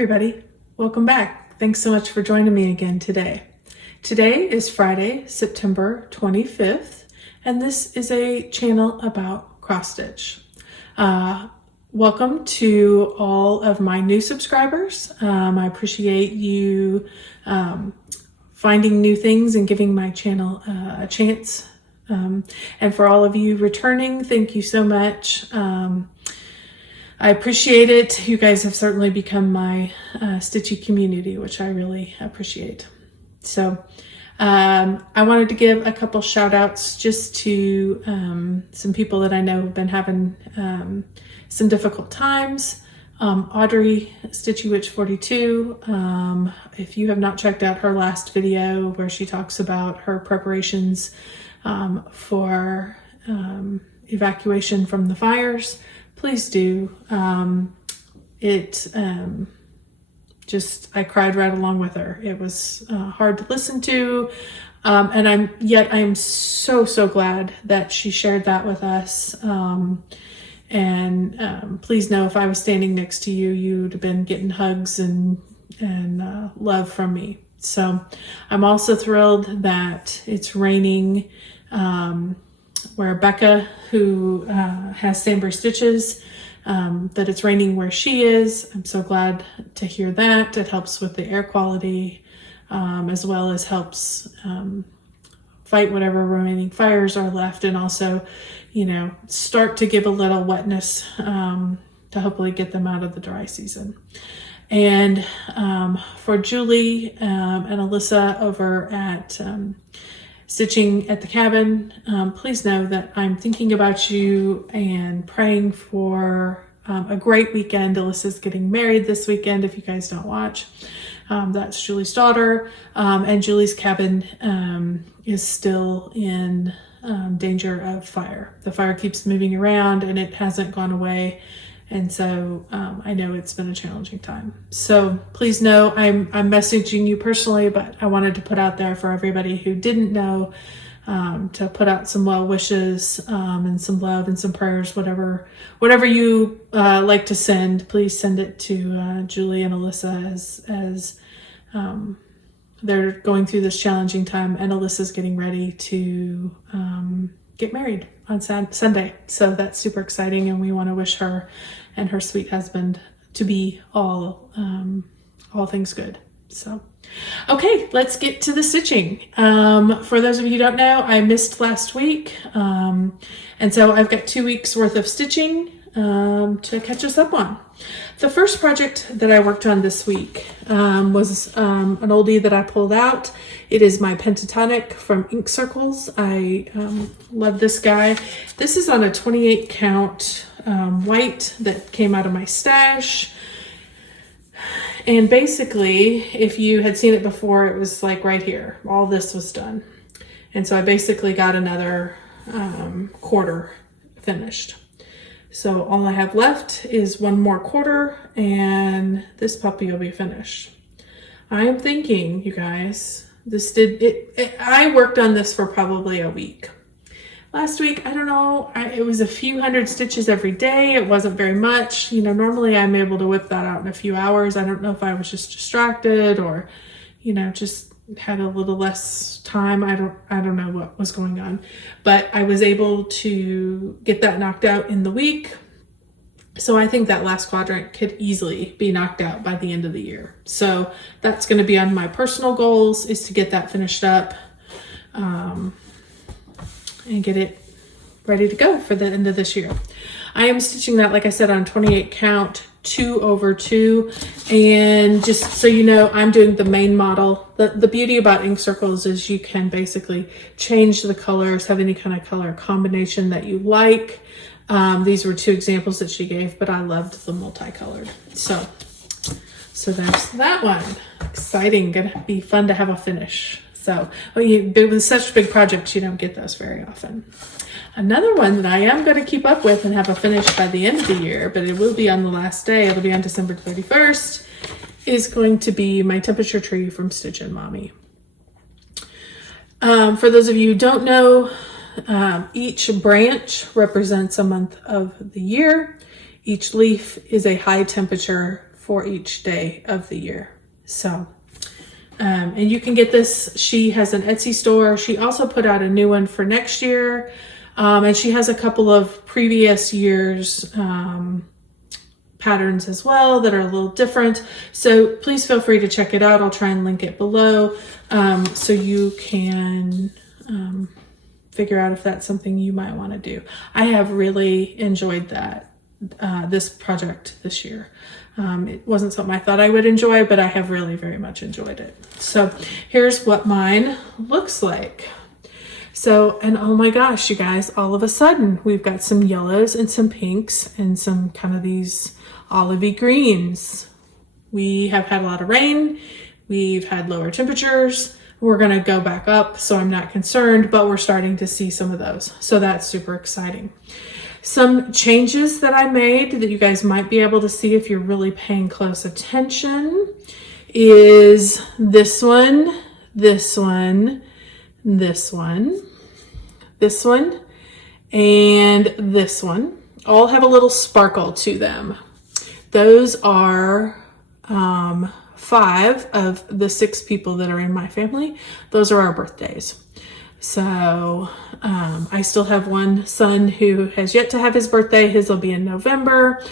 everybody, welcome back. Thanks so much for joining me again today. Today is Friday, September 25th, and this is a channel about cross stitch. Welcome to all of my new subscribers. I appreciate you finding new things and giving my channel a chance. And for all of you returning, thank you so much. I appreciate it. You guys have certainly become my stitchy community, which I really appreciate. So I wanted to give a couple shout outs just to some people that I know have been having some difficult times. Audrey, Stitchy Witch 42. If you have not checked out her last video where she talks about her preparations for evacuation from the fires, please do. I cried right along with her. It was hard to listen to. And I'm so glad that she shared that with us. Please know if I was standing next to you, you'd have been getting hugs and love from me. So I'm also thrilled that it's raining, where Becca, who has Sandbury Stitches, that it's raining where she is. I'm so glad to hear that. It helps with the air quality, as well as helps fight whatever remaining fires are left, and also, start to give a little wetness to hopefully get them out of the dry season. And for Julie and Alyssa over at Stitching at the Cabin, please know that I'm thinking about you and praying for a great weekend. Alyssa's getting married this weekend, if you guys don't watch. That's Julie's daughter, and Julie's cabin is still in danger of fire. The fire keeps moving around and it hasn't gone away. And so I know it's been a challenging time. So please know I'm messaging you personally, but I wanted to put out there for everybody who didn't know, to put out some well wishes and some love and some prayers, whatever you like to send. Please send it to Julie and Alyssa as they're going through this challenging time, and Alyssa's getting ready to get married on Sunday. So that's super exciting, and we want to wish her and her sweet husband to be all things good. So, okay, let's get to the stitching. For those of you who don't know, I missed last week. And so I've got 2 weeks worth of stitching to catch us up on. The first project that I worked on this week was an oldie that I pulled out. It is my pentatonic from Ink Circles. I love this guy. This is on a 28 count white that came out of my stash. And basically, if you had seen it before, it was like right here. All this was done. And so I basically got another quarter finished. So all I have left is one more quarter, and this puppy will be finished. I am thinking, you guys, I worked on this for probably a week. Last week, I don't know, it was a few hundred stitches every day. It wasn't very much. Normally I'm able to whip that out in a few hours. I don't know if I was just distracted or, just had a little less time. I don't know what was going on, but I was able to get that knocked out in the week. So I think that last quadrant could easily be knocked out by the end of the year. So that's going to be on my personal goals, is to get that finished up, and get it ready to go for the end of this year. I am stitching that, like I said, on 28 count, 2/2. And just so you know, I'm doing the main model. The beauty about Ink Circles is you can basically change the colors, have any kind of color combination that you like. These were 2 examples that she gave, but I loved the multicolored. So there's that one. Exciting, gonna be fun to have a finish. So with such big projects, you don't get those very often. Another one that I am going to keep up with and have a finish by the end of the year, but it will be on the last day, it'll be on December 31st, is going to be my temperature tree from Stitch and Mommy. For those of you who don't know, each branch represents a month of the year. Each leaf is a high temperature for each day of the year. So, and you can get this. She has an Etsy store. She also put out a new one for next year. And she has a couple of previous years patterns as well that are a little different. So please feel free to check it out. I'll try and link it below so you can figure out if that's something you might want to do. I have really enjoyed that, this project this year. It wasn't something I thought I would enjoy, but I have really very much enjoyed it. So here's what mine looks like. So, and oh my gosh, you guys, all of a sudden we've got some yellows and some pinks and some kind of these olivey greens. We have had a lot of rain. We've had lower temperatures. We're going to go back up, so I'm not concerned, but we're starting to see some of those. So that's super exciting. Some changes that I made that you guys might be able to see if you're really paying close attention is this one, this one, this one, this one, and this one. All have a little sparkle to them. Those are 5 of the 6 people that are in my family. Those are our birthdays. So I still have one son who has yet to have his birthday. His will be in November.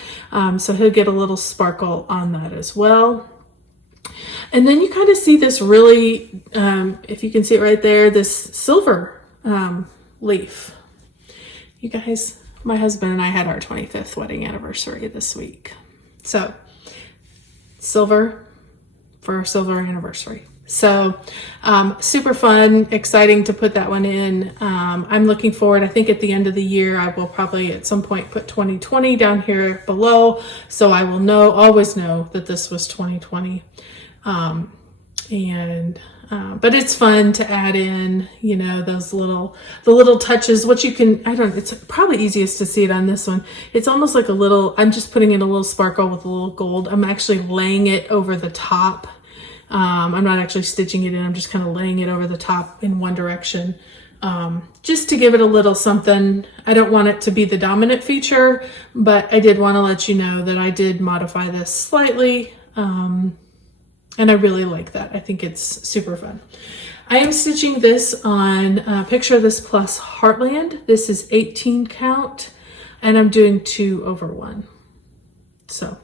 So he'll get a little sparkle on that as well. And then you kind of see this really, if you can see it right there, this silver leaf. You guys, my husband and I had our 25th wedding anniversary this week. So silver for our silver anniversary. So super fun, exciting to put that one in. I'm looking forward. I think at the end of the year, I will probably at some point put 2020 down here below. So I will always know that this was 2020. But it's fun to add in, you know, the little touches, which you can, it's probably easiest to see it on this one. It's almost like I'm just putting in a little sparkle with a little gold. I'm actually laying it over the top. I'm not actually stitching it in. I'm just kind of laying it over the top in one direction, just to give it a little something. I don't want it to be the dominant feature, but I did want to let you know that I did modify this slightly. And I really like that. I think it's super fun. I am stitching this on Picture This Plus Heartland. This is 18 count, and I'm doing 2 over 1. So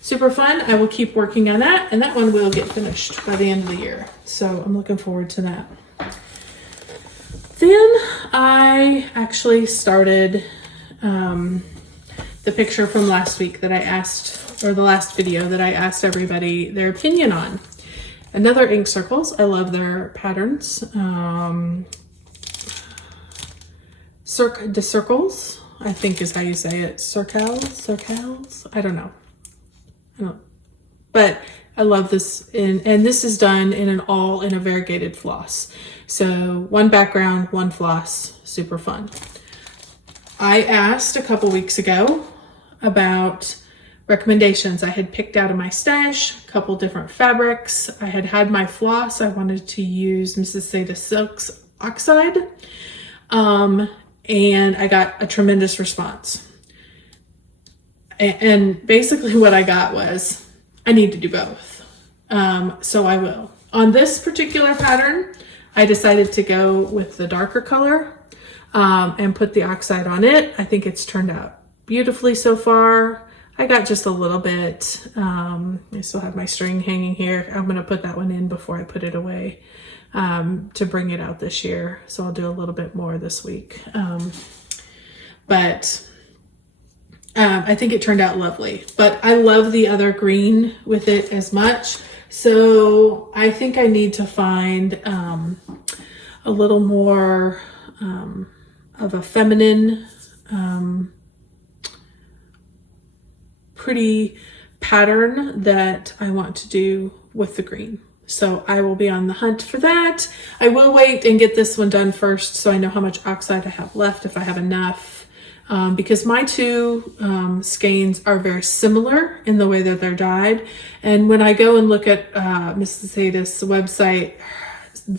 super fun. I will keep working on that, and that one will get finished by the end of the year. So I'm looking forward to that. Then I actually started the picture from last week that I asked, or the last video that I asked everybody their opinion on. Another ink circles. I love their patterns. Cirque de Circles, I think is how you say it. Circles. I don't know. But I love this, and this is done in a variegated floss. So 1 background, 1 floss, super fun. I asked a couple weeks ago about recommendations. I had picked out of my stash a couple different fabrics. I had my floss. I wanted to use Mrs. Seda Silk's Oxide, and I got a tremendous response. And basically what I got was, I need to do both. So I will. On this particular pattern, I decided to go with the darker color and put the oxide on it. I think it's turned out beautifully so far. I got just a little bit. I still have my string hanging here. I'm going to put that one in before I put it away to bring it out this year. So I'll do a little bit more this week. But I think it turned out lovely. But I love the other green with it as much. So I think I need to find a little more of a feminine, pretty pattern that I want to do with the green. So I will be on the hunt for that. I will wait and get this one done first so I know how much oxide I have left, if I have enough. Because my 2 skeins are very similar in the way that they're dyed. And when I go and look at Mrs. Sada's website,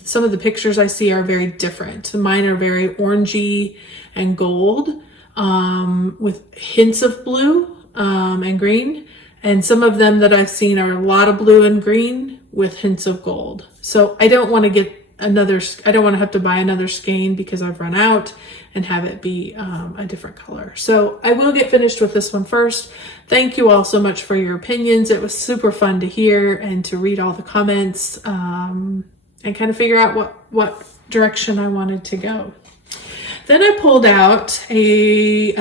some of the pictures I see are very different. Mine are very orangey and gold with hints of blue and green. And some of them that I've seen are a lot of blue and green with hints of gold. So I don't want to get another, I don't want to have to buy another skein because I've run out and have it be a different color. So I will get finished with this one first. Thank you all so much for your opinions. It was super fun to hear and to read all the comments and kind of figure out what direction I wanted to go. Then I pulled out a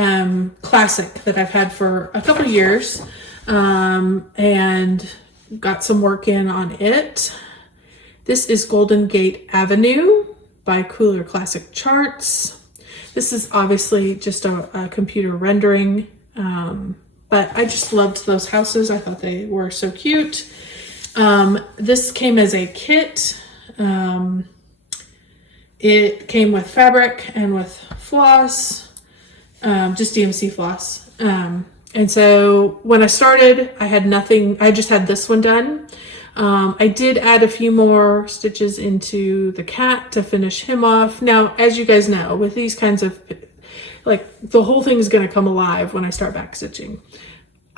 classic that I've had for a couple years and got some work in on it. This is Golden Gate Avenue by Cooler Classic Charts. This is obviously just a computer rendering, but I just loved those houses. I thought they were so cute. This came as a kit. It came with fabric and with floss, just DMC floss. And so when I started, I had nothing. I just had this one done. I did add a few more stitches into the cat to finish him off. Now, as you guys know, with these kinds of, like, the whole thing is going to come alive when I start backstitching.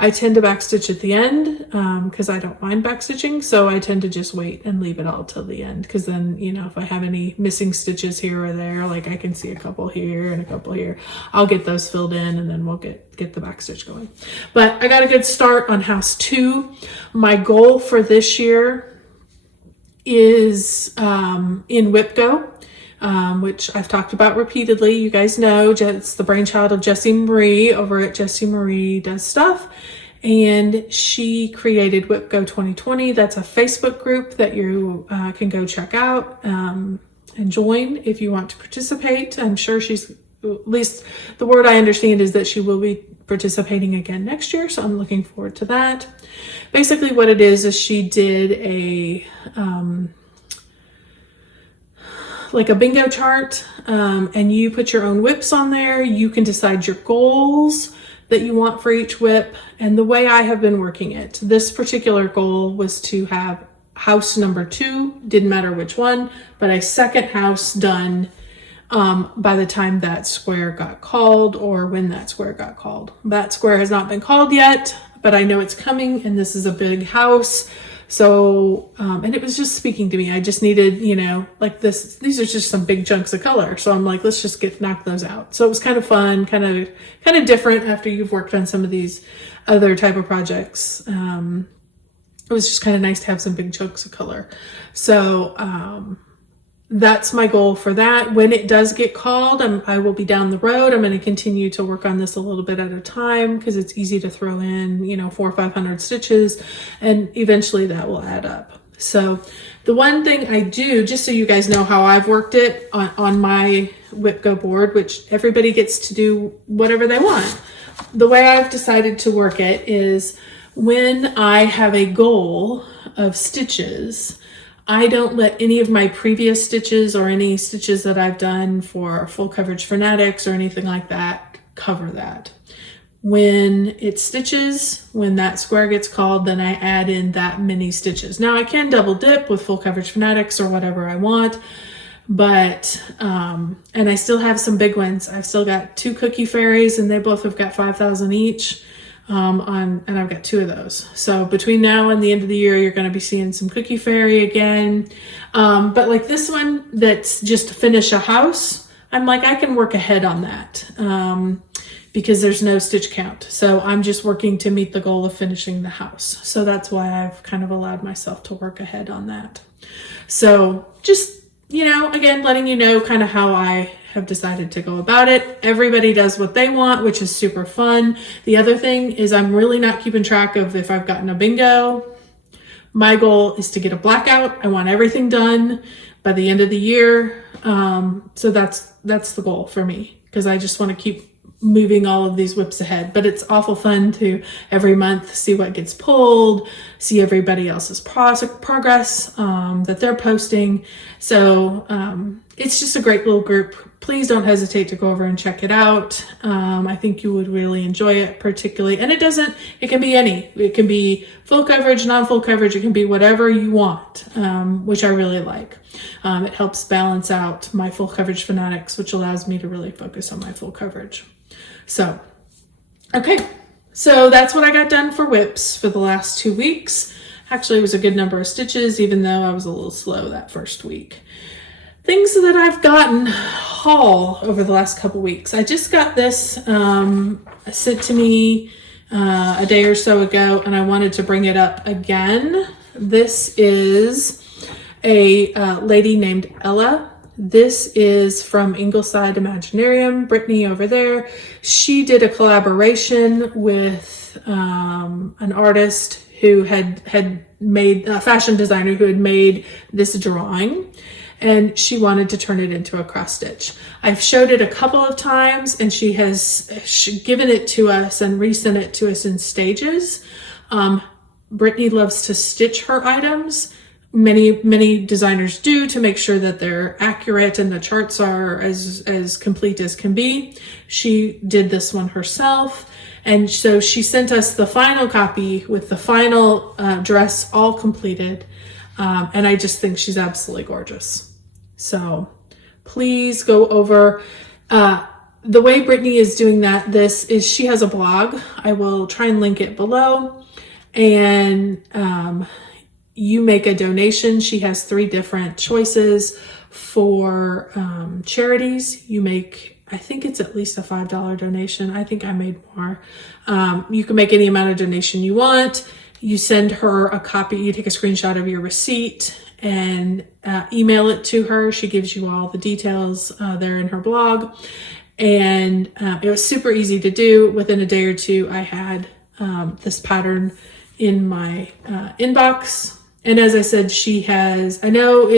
I tend to backstitch at the end because I don't mind backstitching. So I tend to just wait and leave it all till the end. Because then, you know, if I have any missing stitches here or there, like I can see a couple here and a couple here, I'll get those filled in and then we'll get the backstitch going. But I got a good start on house 2. My goal for this year is in Whip Go. Which I've talked about repeatedly. You guys know it's the brainchild of Jessie Marie over at Jessie Marie Does Stuff. And she created Whip Go 2020. That's a Facebook group that you can go check out and join if you want to participate. I'm sure she's, at least the word I understand is that she will be participating again next year. So I'm looking forward to that. Basically what it is she did a, like a bingo chart, and you put your own whips on there. You can decide your goals that you want for each whip. And the way I have been working it, this particular goal was to have house number 2, didn't matter which one, but a second house done by the time that square got called or when that square got called. That square has not been called yet, but I know it's coming and this is a big house. So, and it was just speaking to me. I just needed, you know, like these are just some big chunks of color. So I'm like, let's just knock those out. So it was kind of fun, kind of different after you've worked on some of these other type of projects. It was just kind of nice to have some big chunks of color. So, that's my goal for that. When it does get called, I will be down the road. I'm going to continue to work on this a little bit at a time because it's easy to throw in, you know, 400 or 500 stitches, and eventually that will add up. So the one thing I do, just so you guys know how I've worked it on my Whip Go board, which everybody gets to do whatever they want. The way I've decided to work it is when I have a goal of stitches, I don't let any of my previous stitches or any stitches that I've done for full coverage fanatics or anything like that cover that. When it stitches, when that square gets called, then I add in that many stitches. Now I can double dip with full coverage fanatics or whatever I want, but, and I still have some big ones. I've still got 2 cookie fairies and they both have got 5,000 each. And I've got 2 of those. So between now and the end of the year, you're going to be seeing some cookie fairy again. But like this one, that's just to finish a house. I'm like, I can work ahead on that, because there's no stitch count. So I'm just working to meet the goal of finishing the house. So that's why I've kind of allowed myself to work ahead on that. So just, you know, again, letting you know kind of how I have decided to go about it. Everybody does what they want, which is super fun. The other thing is I'm really not keeping track of if I've gotten a bingo. My goal is to get a blackout. I want everything done by the end of the year. So that's the goal for me, because I just want to keep moving all of these whips ahead. But it's awful fun to every month see what gets pulled, see everybody else's progress that they're posting. So it's just a great little group. Please don't hesitate to go over and check it out. I think you would really enjoy it, particularly. And it can be any. It can be full coverage, non-full coverage. It can be whatever you want, which I really like. It helps balance out my full coverage fanatics, which allows me to really focus on my full coverage. So, okay, So that's what I got done for whips for the last 2 weeks. Actually, it was a good number of stitches, even though I was a little slow that first week. Things that I've gotten haul over the last couple weeks. I just got this sent to me a day or so ago, and I wanted to bring it up again. This is a lady named Ella. This is from Ingleside Imaginarium, Brittany over there. She did a collaboration with an artist who had made, a fashion designer who had made this drawing, and she wanted to turn it into a cross stitch. I've showed it a couple of times, and she has given it to us and resent it to us in stages. Brittany loves to stitch her items. Many designers do, to make sure that they're accurate and the charts are as complete as can be. She did this one herself, and so she sent us the final copy with the final dress all completed, and I just think she's absolutely gorgeous. So please go over. The way Brittany is doing this is she has a blog. I will try and link it below, and you make a donation. She has 3 different choices for charities. You make, I think it's at least a $5 donation. I think I made more. You can make any amount of donation you want. You send her a copy, you take a screenshot of your receipt and email it to her. She gives you all the details there in her blog. And it was super easy to do. Within a day or two, I had this pattern in my inbox. And as I said, she has, I know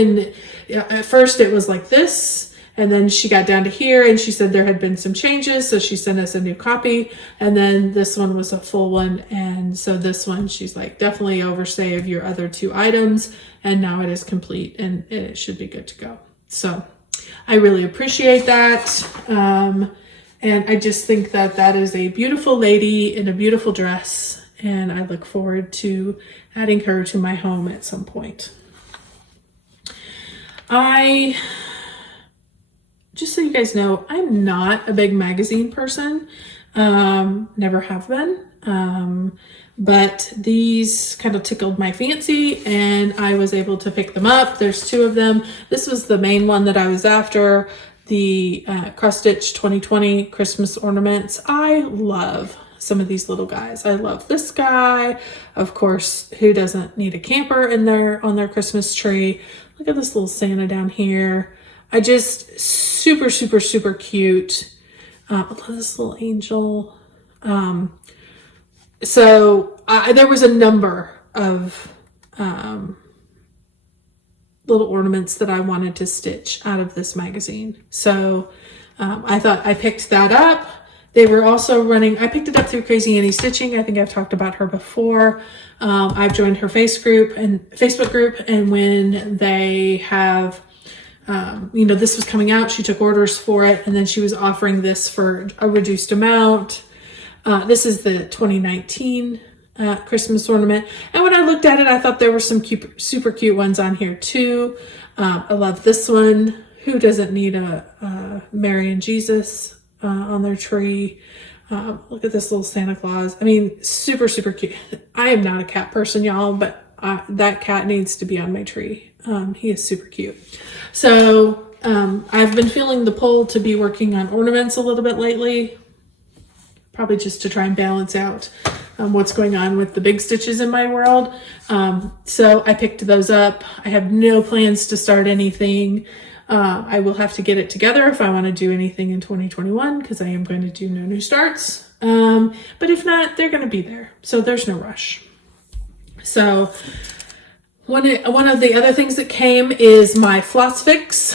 at first it was like this, and then she got down to here and she said there had been some changes. So she sent us a new copy, and then this one was a full one. And so this one, she's like, definitely oversave your other 2 items. And now it is complete and it should be good to go. So I really appreciate that. And I just think that that is a beautiful lady in a beautiful dress. And I look forward to adding her to my home at some point. Just so you guys know, I'm not a big magazine person. Never have been. But these kind of tickled my fancy, and I was able to pick them up. There's 2 of them. This was the main one that I was after, the Cross Stitch 2020 Christmas Ornaments. I love some of these little guys. I love this guy. Of course, who doesn't need a camper in on their Christmas tree? Look at this little Santa down here. I just, super, super, super cute. I love this little angel. So there was a number of little ornaments that I wanted to stitch out of this magazine. So I thought I picked that up. They were also running, I picked it up through Crazy Annie Stitching. I think I've talked about her before. I've joined her Facebook group, and when they have, this was coming out, she took orders for it, and then she was offering this for a reduced amount. This is the 2019 Christmas ornament. And when I looked at it, I thought there were some super cute ones on here too. I love this one. Who doesn't need a Mary and Jesus on their tree? Look at this little Santa Claus. I mean, super, super cute. I am not a cat person, y'all, but that cat needs to be on my tree. He is super cute. So I've been feeling the pull to be working on ornaments a little bit lately, probably just to try and balance out what's going on with the big stitches in my world. So I picked those up. I have no plans to start anything. I will have to get it together if I want to do anything in 2021, because I am going to do no new starts. But if not, they're going to be there. So there's no rush. So one of the other things that came is my Flossfix.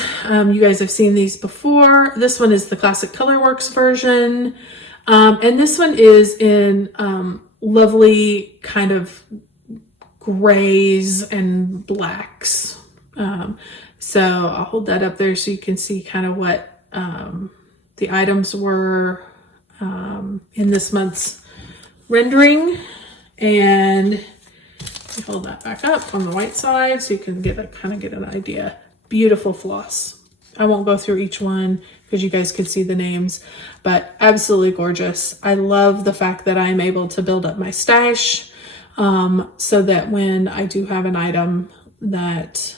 You guys have seen these before. This one is the Classic Colorworks version. And this one is in lovely kind of grays and blacks. So I'll hold that up there so you can see kind of what the items were in this month's rendering. And hold that back up on the white side so you can get an idea. Beautiful floss. I won't go through each one because you guys could see the names, but absolutely gorgeous. I love the fact that I'm able to build up my stash so that when I do have an item that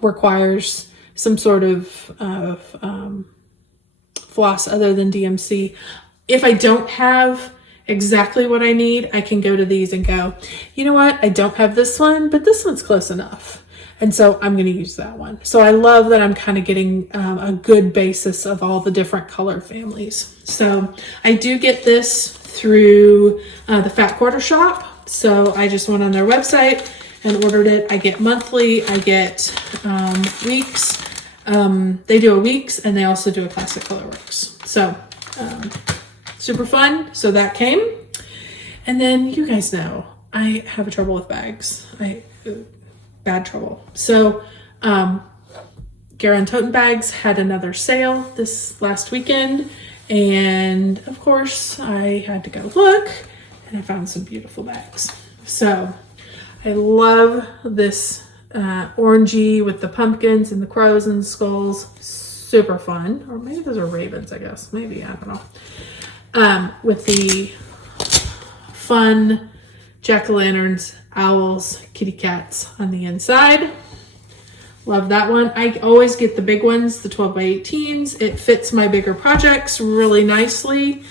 requires some sort of floss other than DMC, if I don't have exactly what I need, I can go to these and go, you know what, I don't have this one, but this one's close enough. And so I'm going to use that one. So I love that I'm kind of getting a good basis of all the different color families. So I do get this through the Fat Quarter Shop. So I just went on their website and ordered it. I get monthly, I get weeks. They do a weeks, and they also do a Classic Colorworks. So super fun. So that came. And then you guys know I have a trouble with bags. Bad trouble. So Garon Toten Bags had another sale this last weekend, and of course I had to go look, and I found some beautiful bags. So I love this orangey with the pumpkins and the crows and the skulls. Super fun. Or maybe those are ravens, I guess. Maybe, I don't know. With the fun jack-o'-lanterns, owls, kitty cats on the inside. Love that one. I always get the big ones, the 12 by 18s. It fits my bigger projects really nicely.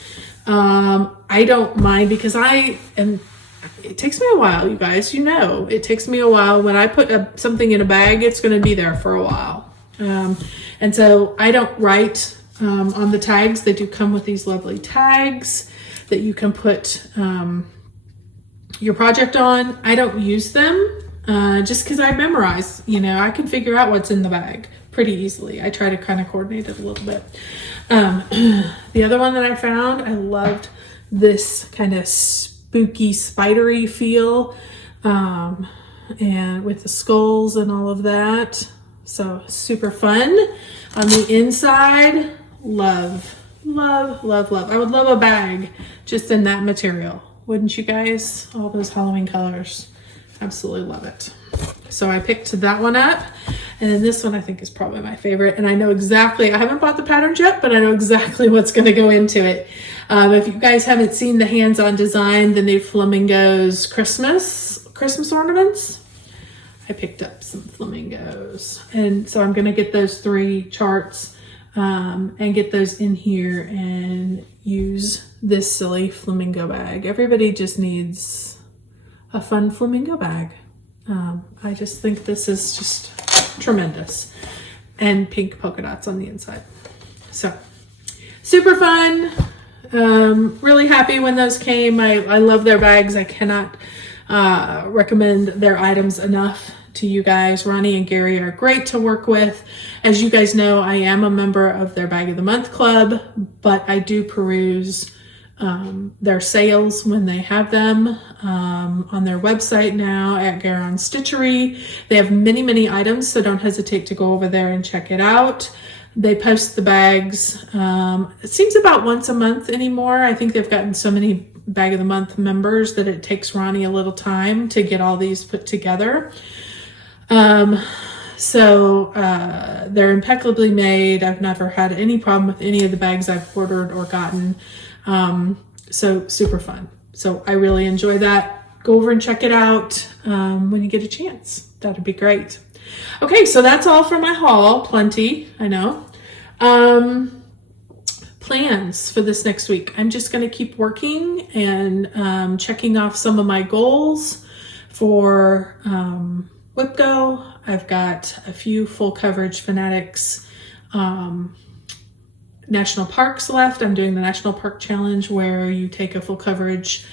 I don't mind because it takes me a while, you guys, you know, it takes me a while. When I put something in a bag, it's going to be there for a while. And so I don't write on the tags. They do come with these lovely tags that you can put your project on. I don't use them just because I memorize, you know, I can figure out what's in the bag pretty easily. I try to kind of coordinate it a little bit. The other one that I found, I loved this kind of spooky, spidery feel, and with the skulls and all of that. So super fun. On the inside, love. I would love a bag just in that material. Wouldn't you guys? All those Halloween colors. Absolutely love it. So I picked that one up. And then this one I think is probably my favorite. And I know exactly, I haven't bought the patterns yet, but I know exactly what's going to go into it. If you guys haven't seen the hands-on design, the new Flamingos Christmas ornaments, I picked up some flamingos. And so I'm going to get those 3 charts and get those in here and use this silly flamingo bag. Everybody just needs a fun flamingo bag. I just think this is just tremendous. And pink polka dots on the inside. So super fun. Really happy when those came. I love their bags. I cannot recommend their items enough to you guys. Ronnie and Gary are great to work with. As you guys know, I am a member of their Bag of the Month Club, but I do peruse their sales when they have them on their website now at Garon Stitchery. They have many items, so don't hesitate to go over there and check it out. They post the bags, it seems about once a month anymore. I think they've gotten so many Bag of the Month members that it takes Ronnie a little time to get all these put together. So they're impeccably made. I've never had any problem with any of the bags I've ordered or gotten. So super fun. So I really enjoy that. Go over and check it out when you get a chance. That'd be great. Okay, so that's all for my haul. Plenty, I know. Plans for this next week. I'm just going to keep working and checking off some of my goals for WIPGO. I've got a few full coverage Fanatics national parks left. I'm doing the National Park Challenge where you take a full coverage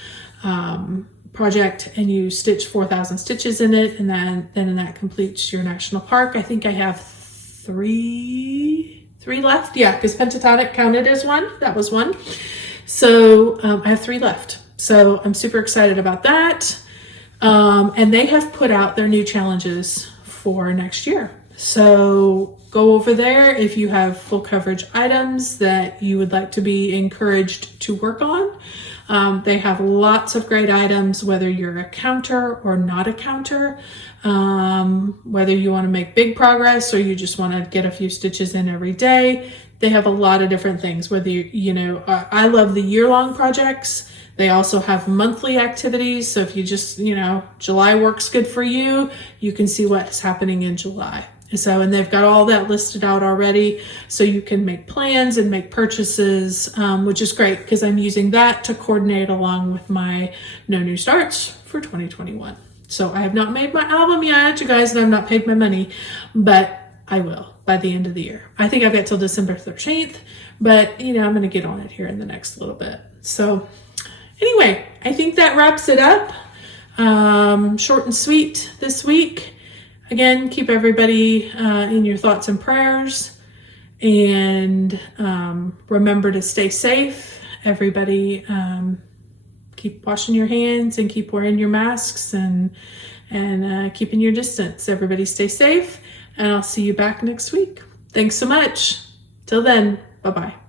project and you stitch 4,000 stitches in it, and then that completes your national park. I think I have three left. Yeah, because Pentatonic counted as one. That was one. So I have 3 left. So I'm super excited about that. And they have put out their new challenges for next year. So go over there if you have full coverage items that you would like to be encouraged to work on. They have lots of great items, whether you're a counter or not a counter, whether you want to make big progress or you just want to get a few stitches in every day. They have a lot of different things, whether I love the year-long projects. They also have monthly activities. So if you just, July works good for you, you can see what's happening in July. So, and they've got all that listed out already. So you can make plans and make purchases, which is great because I'm using that to coordinate along with my No New Starts for 2021. So I have not made my album yet, you guys, and I've not paid my money, but I will by the end of the year. I think I've got till December 13th, but I'm going to get on it here in the next little bit. So anyway, I think that wraps it up. Short and sweet this week. Again, keep everybody in your thoughts and prayers, and remember to stay safe. Everybody, keep washing your hands and keep wearing your masks and keeping your distance. Everybody stay safe, and I'll see you back next week. Thanks so much. Till then, bye-bye.